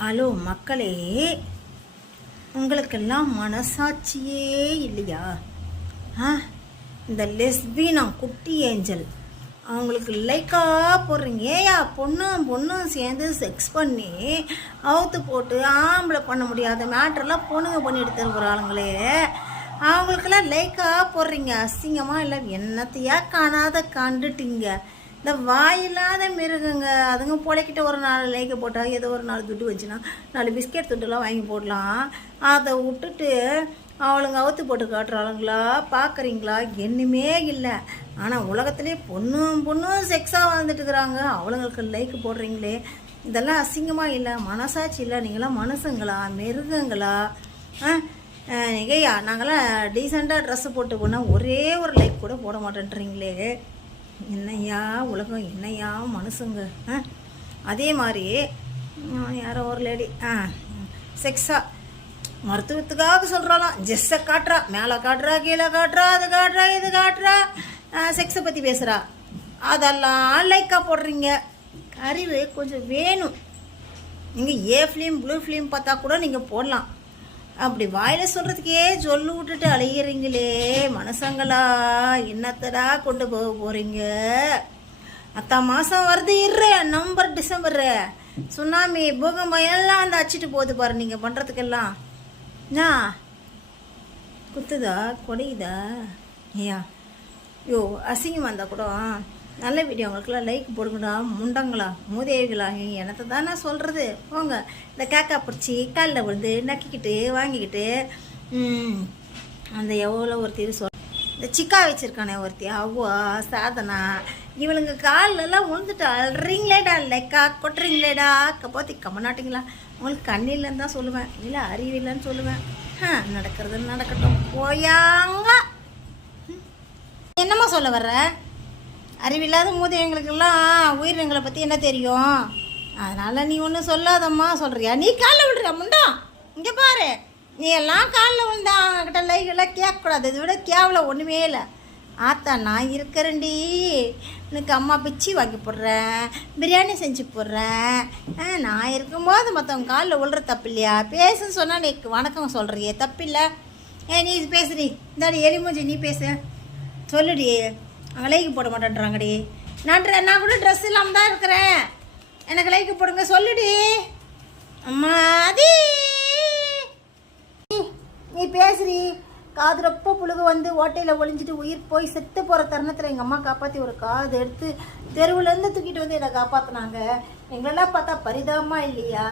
Hello மக்களே, உங்களுக்கெல்லாம் மனசாட்சியே இல்லையா? இந்த லெஸ்பினா குட்டி ஏஞ்சல் அவங்களுக்கு லைக்காக போடுறீங்க. ஏயா பொண்ணும் சேர்ந்து செக்ஸ் பண்ணி அவுத்து போட்டு ஆம்பளை பண்ண முடியாத மேட்டரெல்லாம் பொண்ணுங்க பண்ணி எடுத்துருக்குற ஆளுங்களே, அவங்களுக்கெல்லாம் லைக்காக போடுறீங்க. அசிங்கமாக இல்லை, என்னத்தையா காணாத கண்டுட்டீங்க. இந்த வாயில்லாத மிருகங்க அதுங்க பொழைக்கிட்ட ஒரு 4 லைக்கை போட்டால் ஏதோ ஒரு 4 துட்டு வச்சுன்னா 4 பிஸ்கெட் துட்டுலாம் வாங்கி போடலாம். அதை விட்டுட்டு அவளுங்க அவுத்து போட்டு காட்டுறாளுங்களா பார்க்குறீங்களா? என்னமே இல்லை. ஆனால் உலகத்துலேயே பொண்ணும் செக்ஸாக வாழ்ந்துட்டு இருக்கிறாங்க, அவளுங்களுக்கு லைக் போடுறீங்களே, இதெல்லாம் அசிங்கமாக இல்லை? மனசாட்சி இல்லை? நீங்களாம் மனுஷங்களா மிருகங்களா? ஐயா, நாங்களாம் டீசெண்டாக ட்ரெஸ்ஸு போட்டு போனால் ஒரே ஒரு லைக் கூட போட மாட்டேன்றீங்களே. என்னையா உலகம், என்னையா மனுஷங்க? அதே மாதிரி யாரோ ஒரு லேடி செக்ஸா மருத்துவத்துக்காக சொல்கிறாலாம், ஜெஸ்ஸை காட்டுறா, மேலே காட்டுறா, கீழே காட்டுறா, அது காட்டுறா, இது காட்டுறா, செக்ஸை பற்றி பேசுகிறா, அதெல்லாம் லைக்காக போடுறீங்க. அறிவு கொஞ்சம் வேணும். நீங்கள் ஏ ஃபிலிம் ப்ளூ ஃபிலிம் பார்த்தா கூட நீங்கள் போடலாம். அப்படி வாயில் சொல்கிறதுக்கே சொல்லு விட்டுட்டு அழைகிறீங்களே மனுஷங்களா, என்னத்தடா கொண்டு போக போகிறீங்க? 10 மாதம் வருது, நவம்பர் டிசம்பர் சுனாமி பூகம்பம் எல்லாம் வந்து அச்சிட்டு போகுது பாரு. நீங்கள் பண்ணுறதுக்கெல்லாம் குத்துதா கொடையுதா? ஐயா யோ, அசிங்கமாக இருந்தால் கூட நல்ல வீடியோ உங்களுக்குலாம் லைக் போடுங்கடா. முண்டங்களா மூதேவிகளா, என்னத்தை தான் நான் சொல்கிறது? போங்க. இந்த கேக்கா பிடிச்சி காலில் விழுந்து நக்கிக்கிட்டு வாங்கிக்கிட்டு அந்த எவ்வளோ ஒருத்தர் இந்த சிக்கா வச்சுருக்கானே ஒருத்தி, அவ்வா சாதனா, இவளுங்க காலெல்லாம் விழுந்துட்டு அல்றீங்களேடா, லைக்கா கொட்டுறீங்களேடா, போத்தி கம்மநாட்டிங்களா? உங்களுக்கு கண்ணில்லைன்னு தான் சொல்லுவேன், இல்லை அறிவில்லைன்னு சொல்லுவேன். நடக்கிறது நடக்கட்டும், போயாங்க. என்னம்மா சொல்ல வர்ற? அறிவில்லாத மூதையங்களுக்கெல்லாம் உயிரினங்களை பற்றி என்ன தெரியும்? அதனால் நீ ஒன்றும் சொல்லாதம்மா. சொல்கிறியா? நீ காலில் விடுறியா முண்டா? இங்கே பாரு, நீ எல்லாம் காலில் விழுந்தா அவங்கக்கிட்ட லைக்கெல்லாம் கேட்கக்கூடாது. இதை விட கேவலம் ஒன்றுமே இல்லை. ஆத்தா நான் இருக்கிறேன்டி, எனக்கு அம்மா பிச்சி வாங்கி போடுறேன், பிரியாணி செஞ்சு போடுறேன். நான் இருக்கும்போது மற்றவங்க காலில் விழுற தப்பு இல்லையா? பேசுன்னு சொன்னால் நீ வணக்கம் சொல்கிறியே, தப்பு இல்லை. நீ பேசுடி, இந்தாடி எலிமூஞ்சி, நீ பேசு, சொல்லுடி. அங்கே லைக்கு போட மாட்டேன்றாங்கடி. நான் கூட ட்ரெஸ் இல்லாமல் தான் இருக்கிறேன், எனக்கு லைக்கு போடுங்க சொல்லுடி. அம்மா அதி நீ பேசுறி. காது ரொம்ப புழுகு வந்து ஓட்டையில் ஒளிஞ்சிட்டு உயிர் போய் செத்து போகிற தருணத்தில் எங்கள் அம்மா காப்பாற்றி ஒரு காது எடுத்து தெருவுலேருந்து தூக்கிட்டு வந்து என்னை காப்பாற்றினாங்க. எங்களெல்லாம் பார்த்தா பரிதாபமாக இல்லையா?